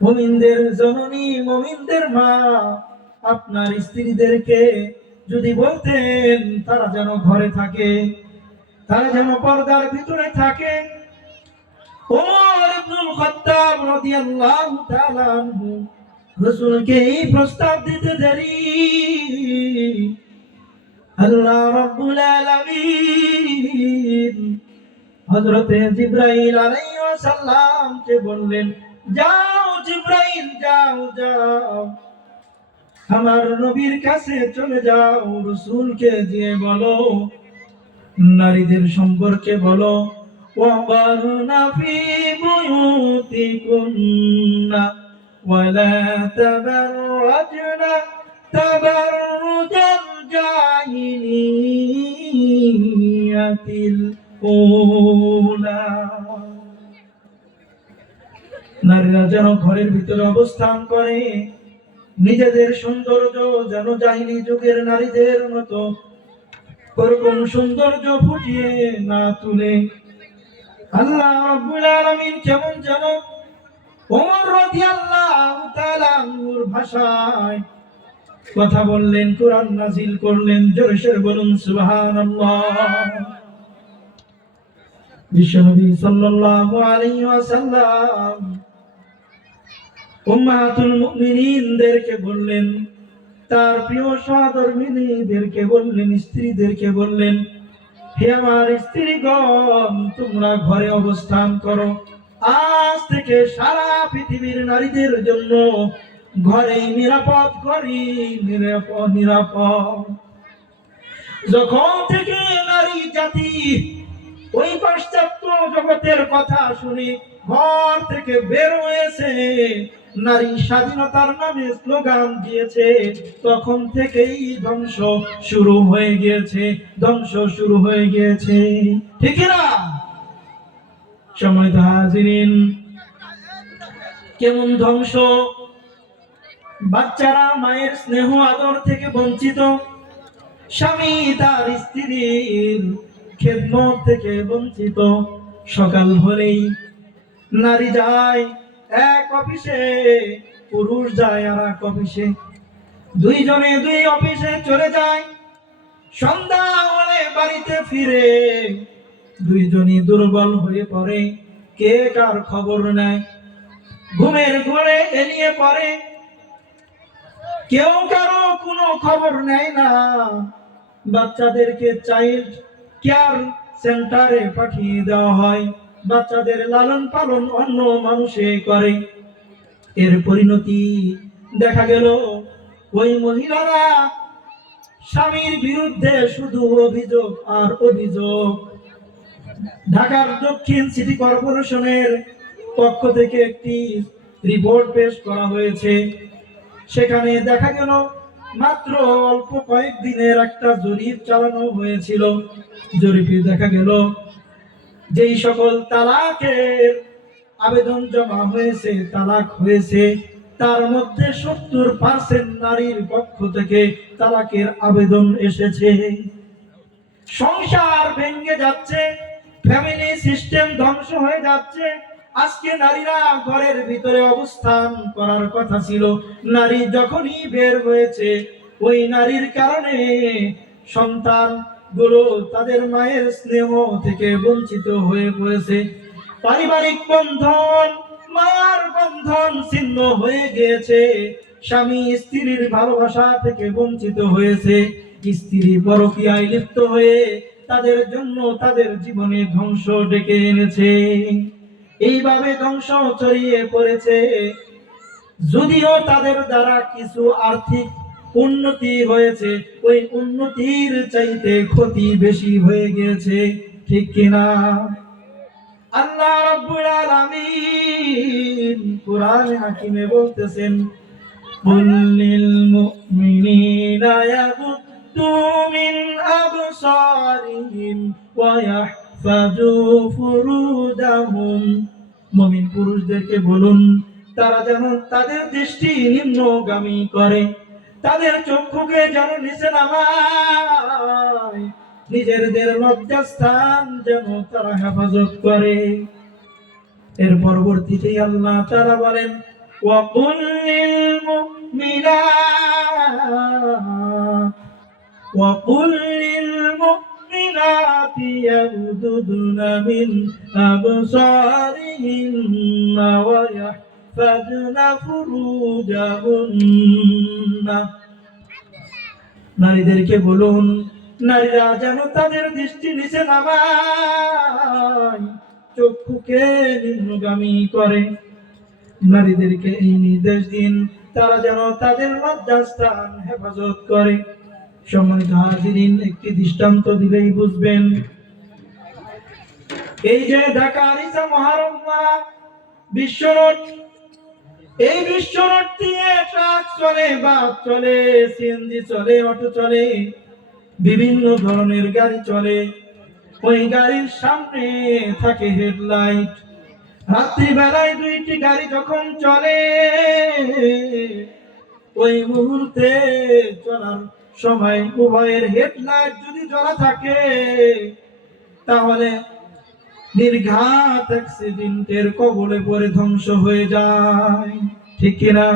মুমিনদের জননী, মুমিনদের মা আপনার স্ত্রীদেরকে যদি বলতেন তারা যেন ঘরে থাকে, তারা যেন পর্দার ভিতরে থাকে। ওমর ইবনুল খাত্তাব রাদিয়াল্লাহু তাআলা আনহু রাসূলকে এই প্রস্তাব দিতে দেরি, আল্লাহ রাব্বুল আলামিন হযরতে জিবরাইল আলাইহিস সালামকে বললেন, যাও জিবরাইল, যাও যাও আমার নবীর কাছে চলে যাও, রাসূলকে গিয়ে বলো, নারীদের সম্পর্কে বলো, ওয়াবারনা ফি বুয়ুতিকুন্না ওয়ালা তাবাররাজনা তাবাররুজাল জাহিলিয়াতিল উলা। নারীরা যেন ঘরের ভিতরে অবস্থান করে, নিজেদের সৌন্দর্য যেন জাহিলি যুগের নারীদের মতো ওরকম সৌন্দর্য ফুটিয়ে না তুলে। আল্লাহ রাব্বুল আলামিন কেমন যেন ওমর রাদিয়াল্লাহু তাআলা আনহুর ভাষায় কথা বললেন, কোরআন নাযিল করলেন। জোরে সোরে বলুন সুবহানাল্লাহ। বিশ্বনবী সাল্লাল্লাহু আলাইহি ওয়াসাল্লাম উম্মাহাতুল মুমিনিনদেরকে বললেন, তার প্রিয় সহধর্মিণীদেরকে বললেন, স্ত্রীদেরকে বললেন, হে আমার স্ত্রীগণ, তোমরা ঘরে অবস্থান করো। আজ থেকে সারা পৃথিবীর নারীদের জন্য ঘরেই নিরাপদ, ঘরেই নিরাপদ। যখন থেকে নারী জাতি ওই পাশ্চাত্য জগতের কথা শুনে ঘর থেকে বের হয়েছে, নারী স্বাধীনতার নামে স্লোগান দিয়েছে, তখন থেকেই ধ্বংস শুরু হয়ে গিয়েছে, ধ্বংস শুরু হয়ে গিয়েছে। ঠিক না? সম্মানিত হাজিরিন, কেমন ধ্বংস! বাচ্চারা মায়ের স্নেহ আদর থেকে বঞ্চিত, স্বামী তার স্ত্রীর খেদমত থেকে বঞ্চিত। সকাল হলেই নারী যায় এক অফিসে, পুরুষ যায় আর এক অফিসে, দুইজনে দুই অফিসে চলে যায়। সন্ধ্যা হলে বাড়িতে ফিরে দুইজনই দুর্বল হয়ে পড়ে, কে কার খবর নেয়, ঘুমের ঘোরে এলিয়ে পড়ে, কেউ কারো কোনো খবর নেয় না। বাচ্চাদেরকে চাইল্ড কেয়ার সেন্টারে পাঠিয়ে দেওয়া হয়, বাচ্চাদের লালন পালন অন্য মানুষে করে। এর পরিণতি দেখা গেল ওই মহিলারা স্বামীর বিরুদ্ধে শুধু অভিযোগ আর অভিযোগ। ঢাকার দক্ষিণ সিটি কর্পোরেশনের পক্ষ থেকে একটি রিপোর্ট পেশ করা হয়েছে। সেখানে দেখা গেল মাত্র অল্প কয়েকদিনের একটা জরিপ চালানো হয়েছিল। জরিপে দেখা গেল যেই সকল তালাকের আবেদন জমা হয়েছে, তালাক হয়েছে, তার মধ্যে 70% নারীর পক্ষ থেকে তালাকের আবেদন এসেছে। সংসার ভেঙে যাচ্ছে, ফ্যামিলি সিস্টেম ধ্বংস হয়ে যাচ্ছে। আজকে নারীরা ঘরের ভিতরে অবস্থান করার কথা ছিল, নারী যখনই বের হয়েছে, ওই নারীর কারণে সন্তান গুলো তাদের মায়ের স্নেহ থেকে বঞ্চিত হয়ে পড়েছে। পারিবারিক বন্ধন, মায়ার বন্ধন ছিন্ন হয়ে গিয়েছে। স্বামী স্ত্রীর ভালোবাসা থেকে বঞ্চিত হয়েছে। স্ত্রী পরকীয়ায় লিপ্ত হয়ে তাদের জন্য তাদের জীবনে ধ্বংস ডেকে এনেছে। এইভাবে ধ্বংস ছড়িয়ে পড়েছে। যদিও তাদের দ্বারা কিছু আর্থিক উন্নতি হয়েছে, ওই উন্নতির চাইতে ক্ষতি বেশি হয়ে গিয়েছে। ঠিক কিনা? আল্লাহ রাব্বুল আলামিন কুরআনে হাকিমে বলতেছেন, কুল্লিল মুমিনিনা ইয়াগুদ্দু মিন আবসারিহিম ওয়া ইয়াহফাজু ফুরুজাহুম। মুমিন পুরুষদেরকে বলুন, তারা যেন তাদের দৃষ্টি নিম্নগামী করে, তাদের চক্ষুকে যেন নিচে নামায়, নিজেদের লজ্জাস্থান যেন তারা হেফাজত করে। এর পরবর্তীতে আল্লাহ তাআলা বলেন ওয়াকুল লিল মুমিনাত وقل للمؤمنات يغضضن من أبصارهن ويحفظن فروجهن নারীদেরকে বলুন নারীরা যেন তাদের দৃষ্টি নিচে নামায়, চক্ষুকে নিম্নগামী করে। নারীদেরকে এই নির্দেশ দিন তারা যেন তাদের লজ্জাস্থান হেফাজত করে। সম্মানিত হাজিরিন, একটি দৃষ্টান্ত দিলেই বুঝবেন। এই যে ঢাকা আরিচা মহারম্মা বিশ্ব রোড, এই বিশ্ব রোড দিয়ে ট্রাক চলে, বাস চলে, সিএনজি চলে, অটো চলে, বিভিন্ন ধরনের গাড়ি চলে। ওই গাড়ির সামনে থাকে হেডলাইট। রাত্রিবেলায় দুইটি গাড়ি যখন চলে, ওই মুহূর্তে চলার সময় উভয়ের হেডলাইট যদি জ্বলা থাকে তাহলে নির্ঘাত অ্যাক্সিডেন্টের কবলে পড়ে ধ্বংস হয়ে যায়, ঠিক কিনা?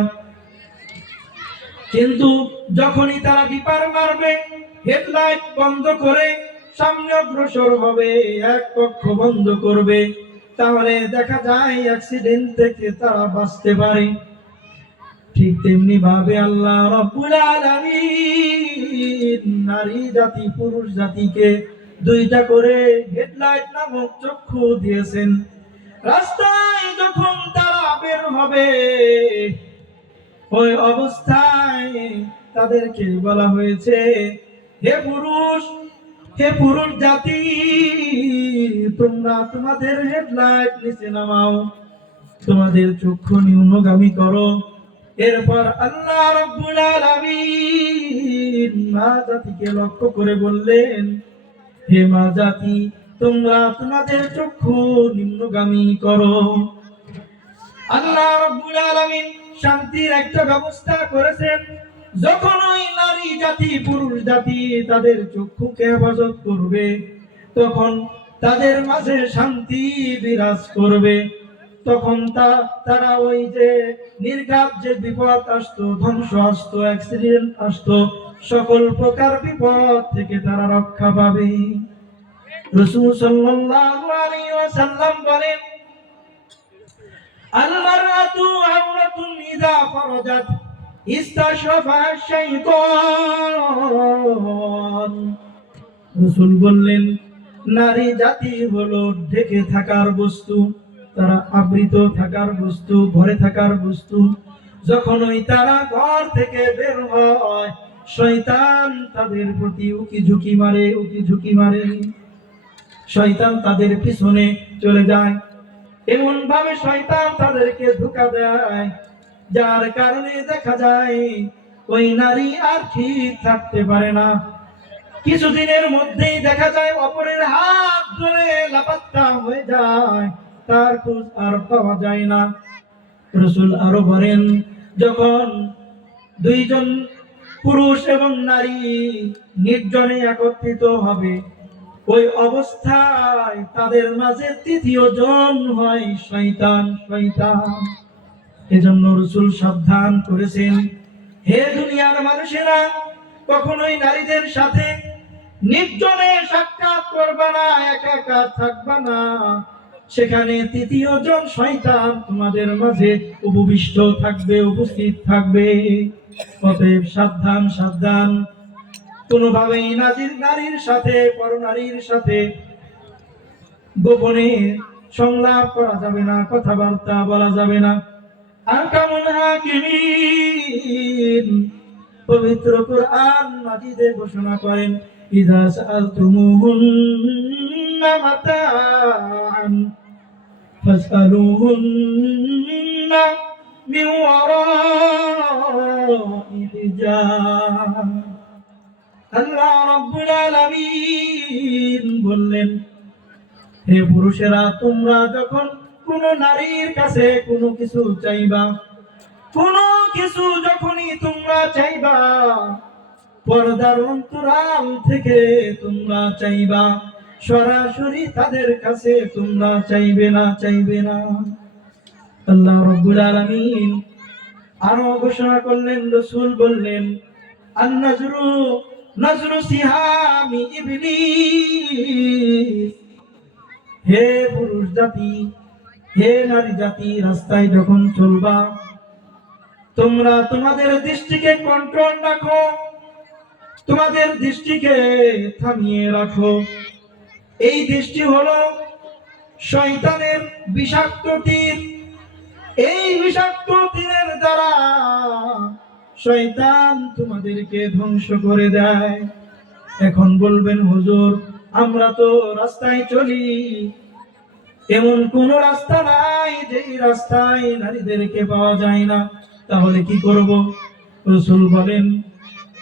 কিন্তু যখনই তারা ডিপার মারবে, হেডলাইট বন্ধ করে সামনে অগ্রসর হবে, এক পক্ষ বন্ধ করবে, তাহলে দেখা যায় অ্যাক্সিডেন্ট থেকে তারা বাঁচতে পারে। ঠিক তেমনি ভাবে আল্লাহ রাব্বুল আলামিন নারী জাতি পুরুষ জাতিকে দুইটা করে হেডলাইট নামক চক্ষু দিয়েছেন। রাস্তায় যখন তারা বের হবে, ওই অবস্থায় তাদেরকে বলা হয়েছে, হে পুরুষ জাতি, তোমরা তোমাদের হেডলাইট নিচে নামাও, তোমাদের চক্ষু নিম্নগামী করো। এরপর আল্লাহ রাব্বুল আলামিন মা জাতিকে লক্ষ্য করে বললেন, হে মা জাতি, তোমরা তোমাদের চক্ষু নিম্নগামী করো। আল্লাহ রাব্বুল আলামিন শান্তির একটা ব্যবস্থা করেছেন। যখন ওই নারী জাতি পুরুষ জাতি তাদের চক্ষুকে হেফাজত করবে, তখন তাদের মাঝে শান্তি বিরাজ করবে। তখন তারা ওই যে নির্ঘাত যে বিপদ আসতো, ধ্বংস আসতো, অ্যাক্সিডেন্ট আসতো, সকল প্রকার বিপদ থেকে তারা রক্ষা পাবে। রাসূল সাল্লাল্লাহু আলাইহি ওয়াসাল্লাম বলেন, আল মারআতু আওরাতুন ইযা ফারাজাত ইস্তাশরাফা শাইতান। রাসূল বললেন, নারী জাতি হলো ঢেকে থাকার বস্তু, তারা আবৃত থাকার বস্তু, ঘরে থাকার বস্তু। যখন ওই তারা ঘর থেকে বের হয়, শয়তান তাদের প্রতি উকি ঝুঁকি মারে, শয়তান তাদের পিছনে চলে যায়। এমন ভাবে শয়তান তাদেরকে ধোঁকা দেয়, যার কারণে দেখা যায় ওই নারী আর ঠিক থাকতে পারে না। কিছুদিনের মধ্যেই দেখা যায় অপরের হাত ধরে লাপাত্তা হয়ে যায়, তার খোঁজ আর পাওয়া যায় না। রাসূল আরো বলেন, যখন দুইজন পুরুষ এবং নারী নির্জনে একত্রিত হবে, ওই অবস্থায় তাদের মাঝে তৃতীয় জন হয় শয়তান। এজন্য রাসূল সাবধান করেছেন, হে দুনিয়ার মানুষেরা, কখনোই নারীদের সাথে নির্জনে সাক্ষাৎ করবে না, একা থাকবে না। সেখানে তৃতীয় জন শয়তান তোমাদের মাঝে উপবিষ্ট থাকবে, উপস্থিত থাকবে। অতএব সাবধান, কোনোভাবেই নারীর সাথে পরনারীর সাথে গোপনে সংলাপ করা যাবে না, কথাবার্তা বলা যাবে না। আহকামুল হাকিমিন পবিত্র কুরআন মাজিদে ঘোষণা করেন, ইযা সাআলতুমুহুন্না মাতাআন ফাসআলুহুন্না মিন ওয়ারাই হিজাব। আল্লাহ রাব্বুল আলামিন বললেন, হে পুরুষেরা, তোমরা যখন কোন নারীর কাছে কোনো কিছু চাইবা, কোনো কিছু যখনই তোমরা চাইবা, পর্দার অন্তরাল থেকে তোমরা চাইবা, সরাসরি তাদের কাছে তোমরা চাইবে না। আল্লাহ রাব্বুল আলামিন আরো ঘোষণা করলেন, রাসূল বললেন, আন-নাজরু নাজরু সিহামি ইবলিস। হে পুরুষ জাতি, হে নারী জাতি, রাস্তায় যখন চলবা তোমরা তোমাদের দৃষ্টিকে কন্ট্রোল রাখো, তোমাদের দৃষ্টিকে থামিয়ে রাখো। এই দৃষ্টি হলো শয়তানের বিষাক্ত তীর। এই বিষাক্ত তীরের দ্বারা শয়তান তোমাদেরকে ধ্বংস করে দেয়। এখন বলবেন, হুজুর আমরা তো রাস্তায় চলি, এমন কোন রাস্তা নাই যেই রাস্তায় নারীদেরকে পাওয়া যায় না, তাহলে কি করব? রাসূল বলেন,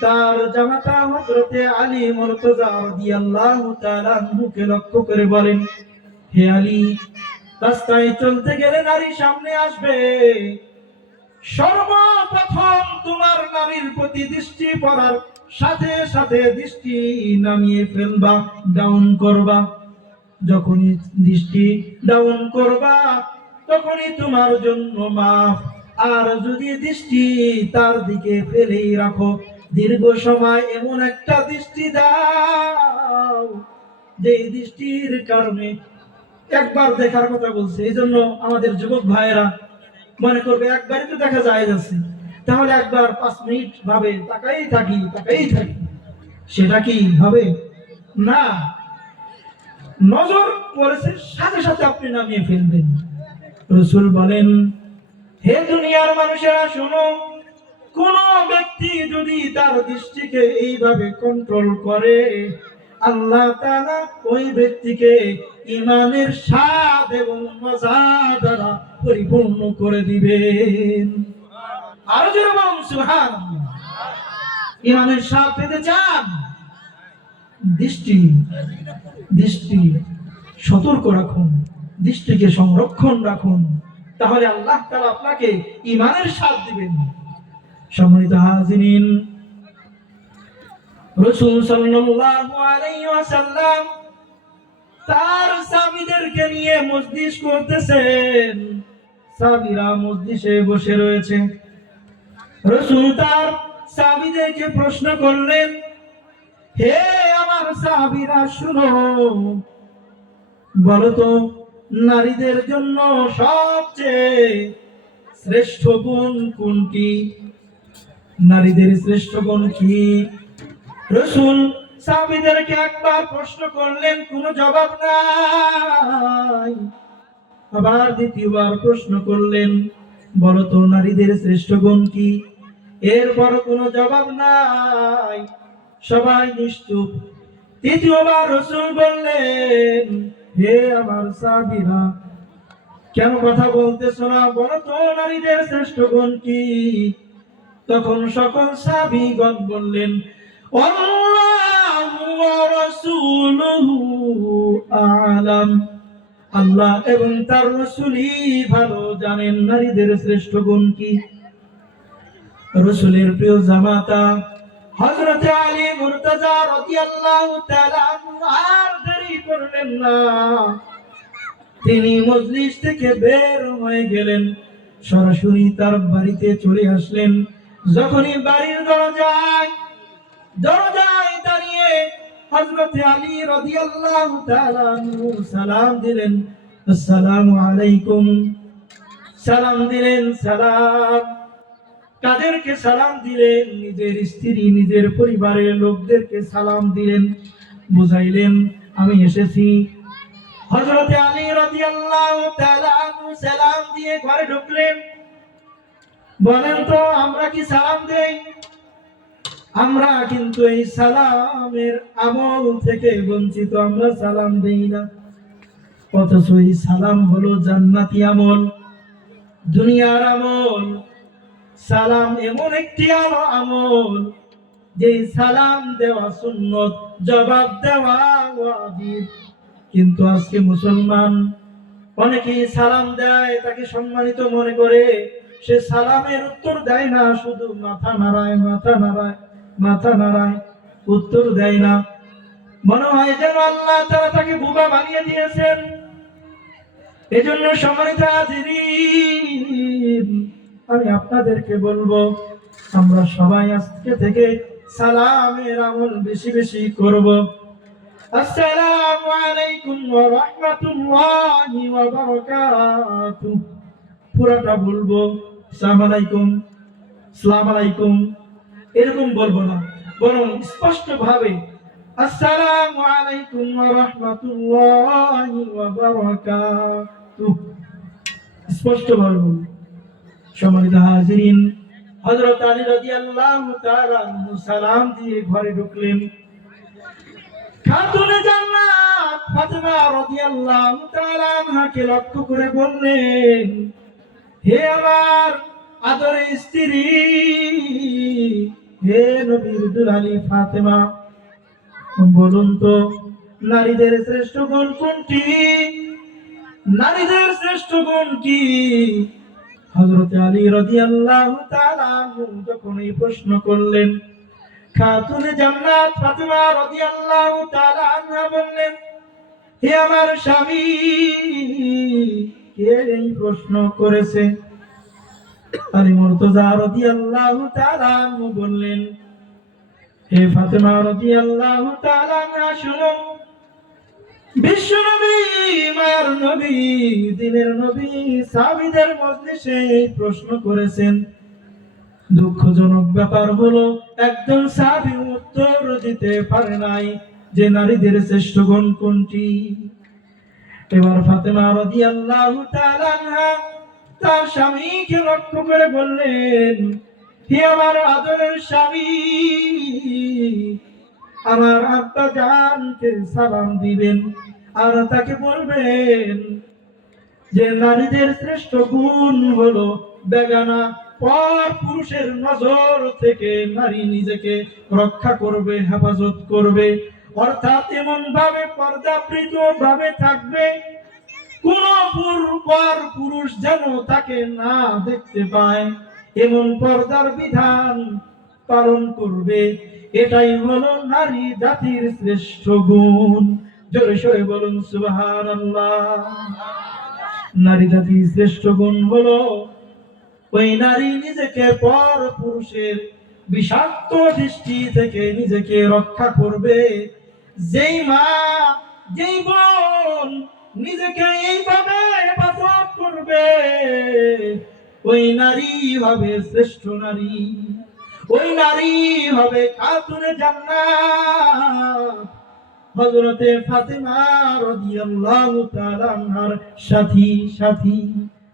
তার জামাতা হযরতে আলী মুর্তজা রাদিয়াল্লাহু তাআলা মুখে লক্ষ্য করে বলেন, হে আলী, রাস্তায় চলতে গেলে নারী সামনে আসবে, সর্বপ্রথম তোমার নারীর প্রতি দৃষ্টি পড়ার সাথে সাথে দৃষ্টি নামিয়ে ফেলবা, ডাউন করবা। যখনই দৃষ্টি ডাউন করবা তখনই তোমার জন্য মাফ। আর যদি দৃষ্টি তার দিকে ফেলেই রাখো, দীর্ঘ সময় এমন একটা দৃষ্টি দাও যে দৃষ্টির কারণে একবার দেখার কথা বলছে, এই জন্য আমাদের যুবক ভাইয়েরা মনে করবে একবারই তো দেখা যায় যাচ্ছে, তাহলে একবার 5 মিনিট ভাবে তাকাই থাকি। সেটা কি হবে না, নজর পড়েছে সাথে সাথে আপনি নামিয়ে ফেলবেন। রাসূল বলেন, হে দুনিয়ার মানুষেরা শোনো, কোন ব্যক্তি যদি তার দৃষ্টিকে এইভাবে কন্ট্রোল করে, আল্লাহ তাআলা ওই ব্যক্তিকে ঈমানের স্বাদ এবং মজা দ্বারা পরিপূর্ণ করে দিবেন। আরো জোরে বলুন সুবহানাল্লাহ। ঈমানের স্বাদ পেতে চান? দৃষ্টি সতর্ক রাখুন, দৃষ্টিকে সংরক্ষণ রাখুন, তাহলে আল্লাহ তাআলা আপনাকে ঈমানের স্বাদ দিবেন। সম্মানিত হাজিরিন, রাসূল সাল্লাল্লাহু আলাইহি ওয়াসাল্লাম তার সাহাবীদেরকে নিয়ে মজলিস করতেছেন। সাহাবীরা মজলিসে বসে রয়েছে। রাসূল তার সাহাবীদেরকে প্রশ্ন করলেন, হে আমার সাহাবীরা শুনো, বলো তো নারীদের জন্য সবচেয়ে শ্রেষ্ঠ গুণ কোনটি? নারীদের শ্রেষ্ঠ গুণ কি? রাসূল সাহাবীদেরকে একবার প্রশ্ন করলেন, কোনো জবাব নাই। আবার দ্বিতীয়বার প্রশ্ন করলেন, বলো তো নারীদের শ্রেষ্ঠ গুণ কি? এরপর কোনো জবাব নাই, সবাই নিশ্চুপ। তৃতীয়বার রাসূল বললেন, হে আমার সাহাবীরা, কেন কথা বলতেছো না? বলো তো নারীদের শ্রেষ্ঠ গুণ কি? তখন সকল সাহাবীগণ বললেন, আল্লাহু ওয়া রাসূলুহু আ'লাম। আল্লাহ এবং তার রাসূলই ভালো জানেন নারীদের শ্রেষ্ঠ গুণ কি। রাসূলের প্রিয় জামাতা হযরত আলী মুর্তজা রাদিয়াল্লাহু তাআলা আর দেরি করলেন না, তিনি মজলিস থেকে বের হয়ে গেলেন, সরাসরি তার বাড়িতে চলে আসলেন। যখনই বাড়ির দরজায় দাঁড়িয়ে হযরত আলী রাদিয়াল্লাহু তাআলা সালাম দিলেন, আসসালামু আলাইকুম। সালাম দিলেন, সালাম। কাদেরকে সালাম দিলেন? নিজের স্ত্রী, নিজের পরিবারের লোকদেরকে সালাম দিলেন, বুঝাইলেন আমি এসেছি। হযরত আলী রাদিয়াল্লাহু তাআলা সালাম দিয়ে ঘরে ঢুকলেন। বলেন তো আমরা কি সালাম দেই? আমরা কিন্তু এই সালামের আমল থেকে বঞ্চিত, আমরা সালাম দেই না। অথচ এই সালাম হলো জান্নাতি আমল, দুনিয়ার আমল। সালাম এমন একটি আমল যে সালাম দেওয়া সুন্নত, জবাব দেওয়া ওয়াজিব। কিন্তু আজকে মুসলমান অনেকেই সালাম দেয়, তাকে সম্মানিত মনে করে সে সালামের উত্তর দেয় না, শুধু মাথা নাড়ায়, উত্তর দেয় না। মনে হয় যেন আল্লাহ তাআলা তাকে বোবা বানিয়ে দিয়েছেন। এজন্য সম্মানিত হাজিরিন, আমি আপনাদেরকে বলবো আমরা সবাই আজকে থেকে সালামের আমল বেশি বেশি করব। আসসালামু আলাইকুম ওয়া রাহমাতুল্লাহি ওয়া বারাকাতুহু। পুরোটা বলবো আসসালামু আলাইকুম, আসসালামু আলাইকুম, এরকম বলবো না, বরং স্পষ্ট ভাবে আসসালামু আলাইকুম ওয়া রাহমাতুল্লাহি ওয়া বারাকাতুহু স্পষ্ট ভাবে বলবো। সম্মানিত হাজিরিন, হযরত আলী রাদিয়াল্লাহু তাআলা আনহু সালাম দিয়ে ঘরে ঢুকলেন। খাতুনে জান্নাত ফাতেমা রাদিয়াল্লাহু তাআলা আনহাকে লক্ষ্য করে বললেন, হে আমার আদরের স্ত্রী, হে নবীর দুলালি ফাতেমা, বলুন তো নারীদের শ্রেষ্ঠ গুণ কোনটি? নারীদের শ্রেষ্ঠ গুণ কি? হযরত আলী রাদিয়াল্লাহু তাআলা আনহু যখন এই প্রশ্ন করলেন, খাতুনে জান্নাত ফাতেমা রাদিয়াল্লাহু তাআলা আনহা বললেন, হে আমার স্বামী, কে এই প্রশ্ন করেছে? আলী মুর্তজা রাদিয়াল্লাহু তাআলা আনহু বললেন, হে ফাতেমা রাদিয়াল্লাহু তাআলা আনহা, শুনো, বিশ্বনবী, মায়ার নবী, দিনের নবী সাহাবীদের মজলিসে এই প্রশ্ন করেছেন। দুঃখজনক ব্যাপার হলো একজন সাহাবী উত্তর দিতে পারে নাই যে নারীদের শ্রেষ্ঠ গুণ কোনটি। এবার ফাতেমা রাদিয়াল্লাহু তাআলা আনহা তার স্বামীকে লক্ষ্য করে বললেন, হে আমার আদরের স্বামী, আমার আব্বা জানকে সালাম দিবেন আর তাকে বলবেন যে নারীদের শ্রেষ্ঠ গুণ হলো বেগানা পর পুরুষের নজর থেকে নারী নিজেকে রক্ষা করবে, হেফাজত করবে, অর্থাৎ এমন ভাবে পর্দাবৃত ভাবে থাকবে কোন পর পুরুষ যেন তাকে না দেখতে পায়, এমন পর্দার বিধান পালন করবে। এটাই হলো নারী জাতির শ্রেষ্ঠ গুণ। জোরে সোরে বলুন সুবহানাল্লাহ। নারী জাতির শ্রেষ্ঠ গুণ হলো ওই নারী নিজেকে পর পুরুষের বিষাক্ত দৃষ্টি থেকে নিজেকে রক্ষা করবে। যেই মা, যেই বোন নিজেকে এইভাবে হেফাজত করবে, ওই নারী হবে শ্রেষ্ঠ নারী, ওই নারী হবে খাতুনে জান্নাত, হযরতে ফাতেমা রাদিয়াল্লাহু তাআলা আনহার সাথী।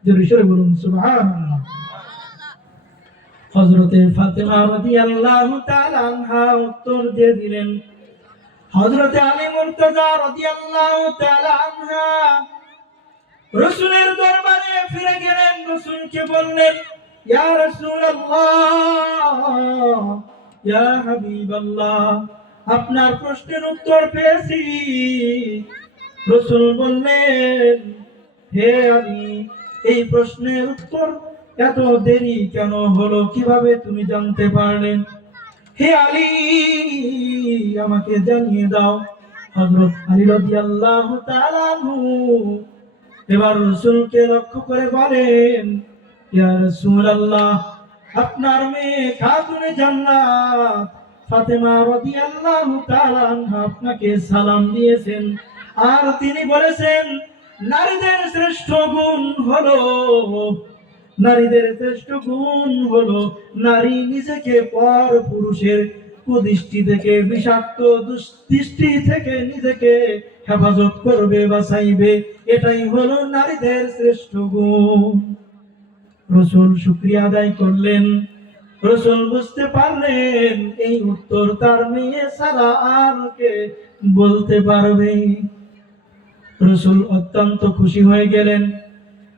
জোরে সোরে বলুন সুবহানাল্লাহ। হযরতে ফাতেমা রাদিয়াল্লাহু তাআলা আনহা উত্তর দিয়ে দিলেন। হযরতে আলী মুর্তজা রাদিয়াল্লাহু তাআলা আনহা রাসূলের দরবারে ফিরে গেলেন, রাসূলকে বললেন, ইয়া রাসূলুল্লাহ, ইয়া হাবিবাল্লাহ, আপনার প্রশ্নের উত্তর পেয়েছি। রাসূল বললেন, হে আলী, এই প্রশ্নের উত্তর এত দেরি কেন হলো? কিভাবে তুমি জানতে পারলেন? হে আলী, আমাকে জানিয়ে দাও। হযরত আলী রাদিয়াল্লাহু তাআলা আনহু এবার রাসূলকে লক্ষ্য করে বলেন, ইয়া রাসূলুল্লাহ, আপনার মেয়ে খাতুনে জান্নাত ফাতেমা রাদিয়াল্লাহু তাআলা আনহা আপনাকে সালাম দিয়েছেন, আর তিনি বলেছেন নারীদের শ্রেষ্ঠ গুণ হলো নারী নিজেকে পর পুরুষের কুদৃষ্টি থেকে, বিষাক্ত দৃষ্টি থেকে নিজেকে হেফাজত করবে, বাঁচাইবে। এটাই হলো নারীদের শ্রেষ্ঠ গুণ। রাসূল শুকরিয়া আদায় করলেন। রাসূল বুঝতে পারলেন এই উত্তর তার মেয়ে ছাড়া আর কে বলতে পারবে। রাসূল অত্যন্ত খুশি হয়ে গেলেন,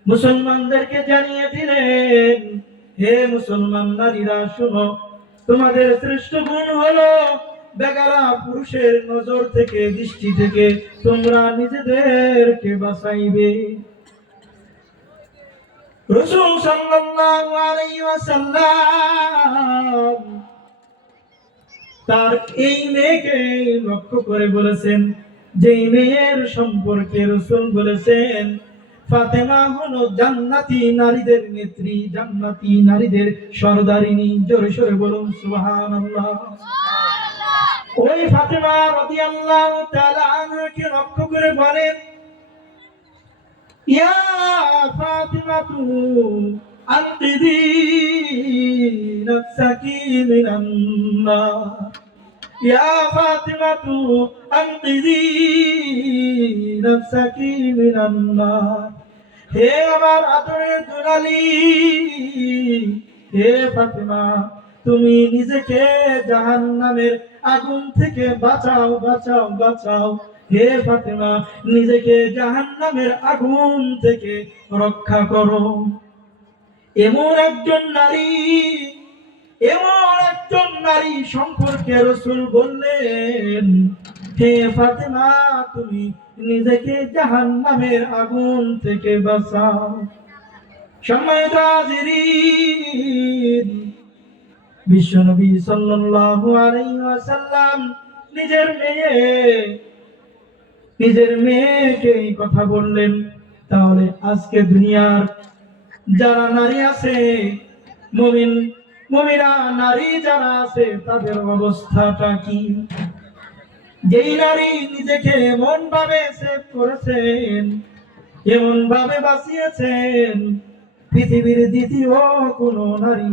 মুসলমানদেরকে জানিয়ে দিলেন, হে মুসলমান নারীরা, শুনো, তোমাদের শ্রেষ্ঠ গুণ হলো বেগারা পুরুষের নজর থেকে, দৃষ্টি থেকে তোমরা নিজেদেরকে বাঁচাইবে। রাসূল সাল্লাল্লাহু আলাইহি ওয়াসাল্লাম তার এই মেয়েকে লক্ষ্য করে বলেছেন, যেই মেয়ের সম্পর্কে রাসূল বলেছেন ফাতেমা হলো জান্নাতি নারীদের নেত্রী, জান্নাতি নারীদের সরদারিনী। জোরে সোরে বলুন সুবহানাল্লাহ। ওই ফাতেমা রাদিয়াল্লাহু তাআলা আনহাকে লক্ষ্য করে বলেন, ইয়া ফাতিমাতু আনকিদি নাফসাকি মিনান নার, ইয়া ফাতিমাতু আনকিদি নাফসাকি মিনান নার। হে আমার আদরের দুলালী, হে ফাতেমা, তুমি নিজেকে জাহান্নামের আগুন থেকে বাঁচাও, বাঁচাও, বাঁচাও। হে ফাতেমা, নিজেকে জাহান্নামের আগুন থেকে রক্ষা করো। এমন একজন নারী, এমন একজন নারী সম্পর্কে রাসূল বললেন, হে ফাতেমা, তুমি নিজেকে জাহান্নামের আগুন থেকে বাঁচাও। সম্মানিত হাজিরিন, বিশ্বনবী সাল্লাল্লাহু আলাইহি ওয়াসাল্লাম নিজের মেয়েকে এই কথা বললেন। তাহলে আজকে দুনিয়ার যারা নারী আছে, মুমিনা নারী যারা আছে, তাদের অবস্থাটা কি? যেই নারী নিজেকে এমন ভাবে সেভ করেছেন, এমন ভাবে বাঁচিয়েছেন, পৃথিবীর দ্বিতীয় কোন নারী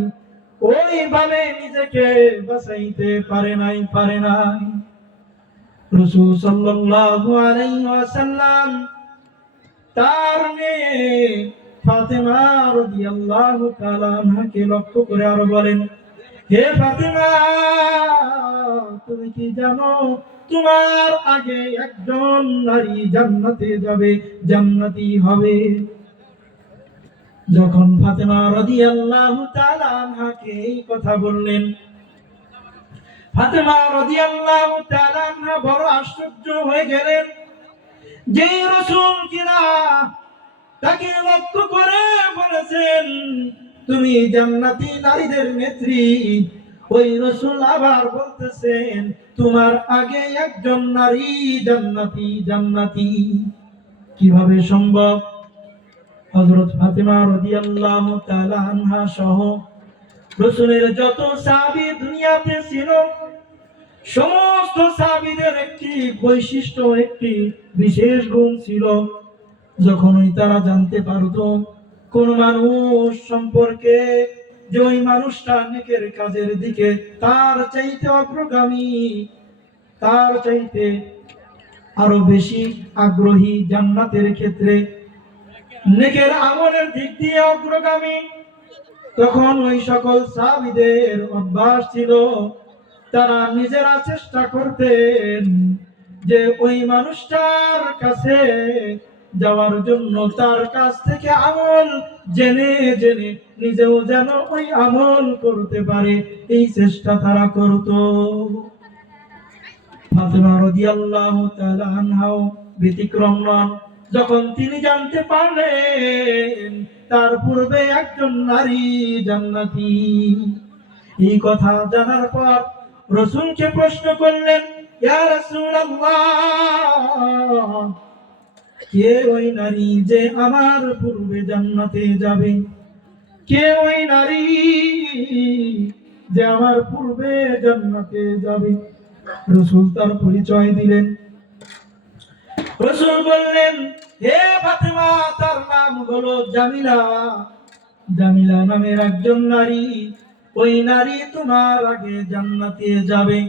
ওইভাবে নিজেকে বাঁচাইতে পারে নাই। রাসূল সাল্লাল্লাহু আলাইহি ওয়াসাল্লাম তার মেয়ে ফাতেমা রাদিয়াল্লাহু তাআলা আনহাকে লক্ষ্য করে আরো বলেন, হে ফাতেমা, তুমি কি জানো তোমার আগে একজন নারী জান্নাতে যাবে, জান্নাতি হবে। যখন ফাতেমা রাদিয়াল্লাহু তাআলা আনহাকে এই কথা বললেন, ফাতেমা রাদিয়াল্লাহু তাআলা আনহা বড় আশ্চর্য হয়ে গেলেন। যেই রাসূল কিনা তাকে লক্ষ্য করে বলেছেন তুমি জান্নাতি নারীদের নেত্রী, ওই রাসূল আবার বলতেছেন তোমার আগে একজন নারী জান্নাতি, জান্নাতি। কিভাবে সম্ভব? হযরত ফাতেমা রাদিয়াল্লাহু তাআলা আনহা সহ রাসূলের যত সাহাবী দুনিয়াতে ছিল, সমস্ত সাহাবীদের একটি বৈশিষ্ট্য, একটি বিশেষ গুণ ছিল। যখনই তারা জানতে পারতো কোন মানুষ সম্পর্কে যে ওই মানুষটা নেকের কাজের দিকে তার চাইতে অগ্রগামী, তার চাইতে আরো বেশি আগ্রহী, জান্নাতের ক্ষেত্রে নেকের আমলের দিক দিয়ে অগ্রগামী, তখন ওই সকল সাহাবীদের অভ্যাস ছিল তারা নিজেরা চেষ্টা করতেন যে ওই মানুষটার কাছে যাওয়ার জন্য, তার কাছ থেকে আমল জেনে জেনে নিজেও যেন ওই আমল করতে পারে, এই চেষ্টা তারা করত। ফাতেমা রাদিয়াল্লাহু তাআলা আনহাও ব্যতিক্রম নন। যখন তিনি জানতে পারলেন তার পূর্বে একজন নারী জান্নাতি, এই কথা জানার পর রাসূলকে প্রশ্ন করলেন, ইয়া রাসূলুল্লাহ, কে ওই নারী যে আমার পূর্বে জান্নাতে যাবে? কে ওই নারী যে আমার পূর্বে জান্নাতে যাবে? রাসূল তার পরিচয় দিলেন। রাসূল বললেন, হে ফাতেমা, তার নাম হলো জামিলা। জামিলা নামের একজন নারী, ওই নারী তোমার আগে জান্নাতে যাবে।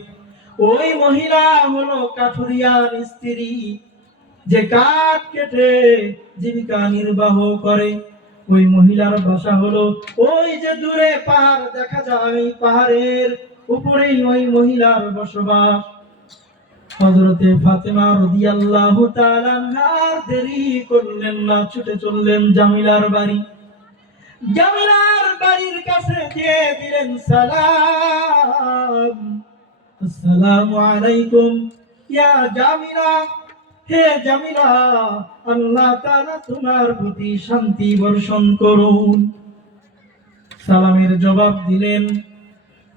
ওই মহিলা হলো কাঠুরিয়ার স্ত্রী, যে কাঠ কেটে জীবিকা নির্বাহ করে। ওই মহিলার বাসা হলো ওই যে দূরে পাহাড় দেখা যায়, ওই পাহাড়ের উপরেই ওই মহিলার বসবাস। হযরতে ফাতেমা রাদিয়াল্লাহু তাআলা আনহা দেরি করলেন না, ছুটে চললেন জামিলার বাড়ি। জামিলার বাড়ির কাছে গিয়ে দিলেন সালাম, আসসালামু আলাইকুম ইয়া জামিলা, হে জামিলা, আল্লাহ তাআলা তোমার প্রতি শান্তি বর্ষণ করুন। সালামের জবাব দিলেন।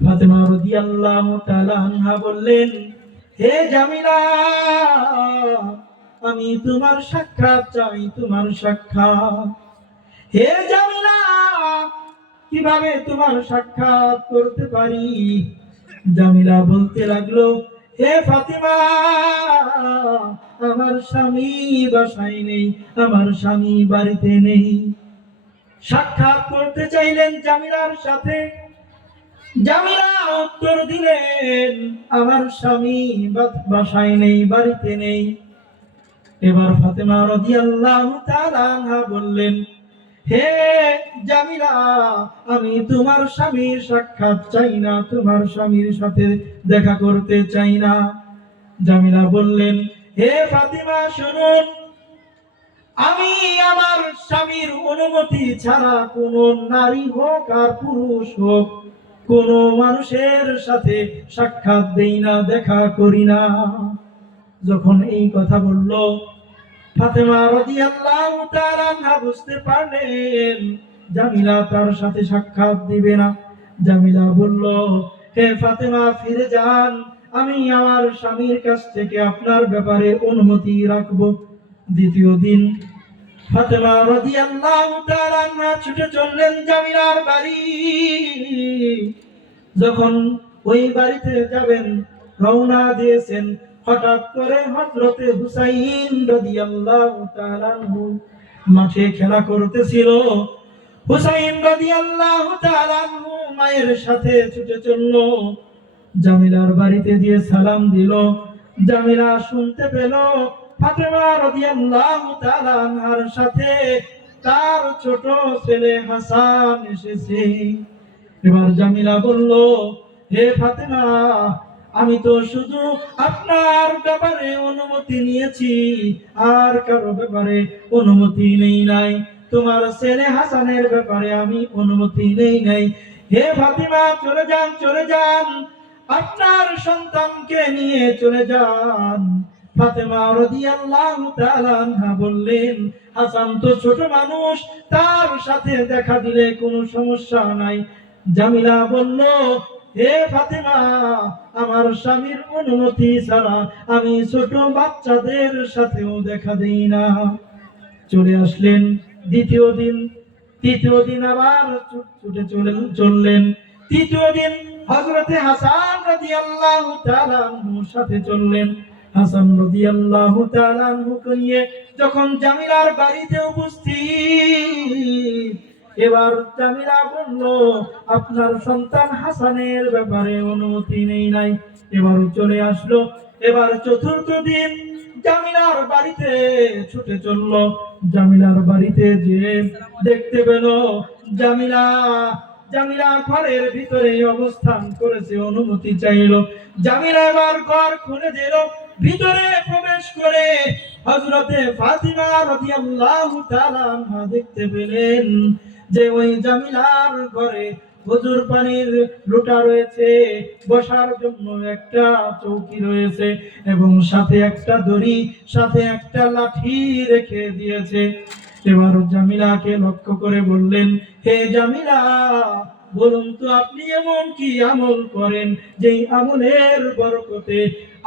ফাতেমা রাদিয়াল্লাহু তাআলা আনহা বললেন, হে জামিলা, আমি তোমার সাক্ষাৎ চাই, তোমার সাক্ষাৎ। হে জামিলা, কিভাবে তোমার সাক্ষাৎ করতে পারি? জামিলা বলতে লাগলো, হে ফাতিমা, আমার স্বামী বাসায় নেই, আমার স্বামী বাড়িতে নেই। সাক্ষাৎ করতে চাইলেন জামিলার সাথে। জামিলা উত্তর দিলেন, আমার স্বামী বাসায় নেই, বাড়িতে নেই। এবার ফাতেমা রাদিয়াল্লাহু তাআলা আনহা বললেন, হে জামিলা, আমি তোমার স্বামীর সাক্ষাৎ চাই না, তোমার স্বামীর সাথে দেখা করতে চাই না। জামিলা বললেন, হে ফাতিমা শুনুন, আমি আমার স্বামীর অনুমতি ছাড়া কোন নারী হোক আর পুরুষ হোক, কোন মানুষের সাথে সাক্ষাৎ দেই না, দেখা করি না। যখন এই কথা বলল, ফাতেমা রাদিয়াল্লাহু তাআলা আনহা বুঝতে পারলেন জামিলা তার সাথে সাক্ষাৎ দিবে না। জামিলা বলল, হে ফাতেমা, ফিরে যান, আমি আমার স্বামীর কাছ থেকে আপনার ব্যাপারে অনুমতি রাখব। দ্বিতীয় দিন ফাতেমা রাদিয়াল্লাহু তাআলা আনহা ছুটে চললেন জামিলার বাড়ি। যখন ওই বাড়িতে যাবেন রওনা দিয়েছেন, হঠাৎ করে হযরতে হুসাইন রাদিয়াল্লাহু তাআলা আনহু মাঠে খেলা করতেছিল। হুসাইন রাদিয়াল্লাহু তাআলা আনহু মায়ের সাথে ছুটে চলল, জামিলার বাড়িতে গিয়ে সালাম দিল। জামিলা শুনতে পেল ফাতেমা রাদিয়াল্লাহু তাআলা আনহার সাথে তার ছোট ছেলে হাসান এসেছে। এবার জামিলা বলল, হে ফাতেমা, আমি তো শুধু আপনার ব্যাপারে অনুমতি নিয়েছি, আর কারো ব্যাপারে অনুমতি নেই নাই। তোমার ছেলে হাসানের ব্যাপারে আমি অনুমতি নেই নাই। হে ফাতিমা, চলে যান, চলে যান, আপনার সন্তানকে নিয়ে চলে যান। ফাতেমা রাদিয়াল্লাহু তাআলা আনহা বললেন, হাসান তো ছোট মানুষ, তার সাথে দেখা দিলে কোনো সমস্যা নাই। জামিলা বলল, হে ফাতেমা, আমার স্বামীর অনুমতি ছাড়া আমি ছোট বাচ্চাদের সাথেও দেখা দেই না। চলে আসলেন দ্বিতীয় দিন। তৃতীয় দিন আবার ছুটে চললেন। তৃতীয় দিন হযরতে হাসান রাদিয়াল্লাহু তাআলা আনহুর সাথে চললেন। হাসান রাদিয়াল্লাহু তাআলা আনহুকে নিয়ে যখন জামিলার বাড়িতে উপস্থিত, এবার জামিলা বলল, আপনার সন্তান হাসানের ব্যাপারে অনুমতি নেই নাই। এবার চলে আসলো। এবার চতুর্থ দিন জামিলার বাড়িতে ছুটে চলল। জামিলার বাড়িতে যে দেখতে পেল জামিলা জামিলা ঘরের ভিতরে অবস্থান করেছে, অনুমতি চাইল। জামিলা এবার ঘর খুলে দিল। ভিতরে প্রবেশ করে হযরতে ফাতিমা রাদিয়াল্লাহু তাআলা আনহা দেখতে পেলেন যে ওই জামিলার ঘরে হুজুর পানির লোটা রয়েছে, বসার জন্য একটা চৌকি রয়েছে এবং সাথে একটা দড়ি, সাথে একটা লাঠি রেখে দিয়েছে। এবার জামিলাকে লক্ষ্য করে বললেন, হে জামিলা, বলুন তো আপনি এমন কি আমল করেন যেই আমলের বরকতে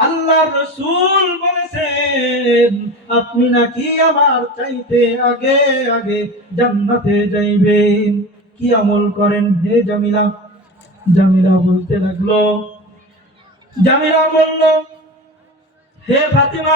আল্লাহর রাসূল বলেছেন আপনি নাকি আমার চাইতে আগে আগে জান্নাতে যাইবেন? কি আমল করেন হে জামিলা? জামিলা বলতে লাগলো, জামিলা বলল, হে ফাতিমা,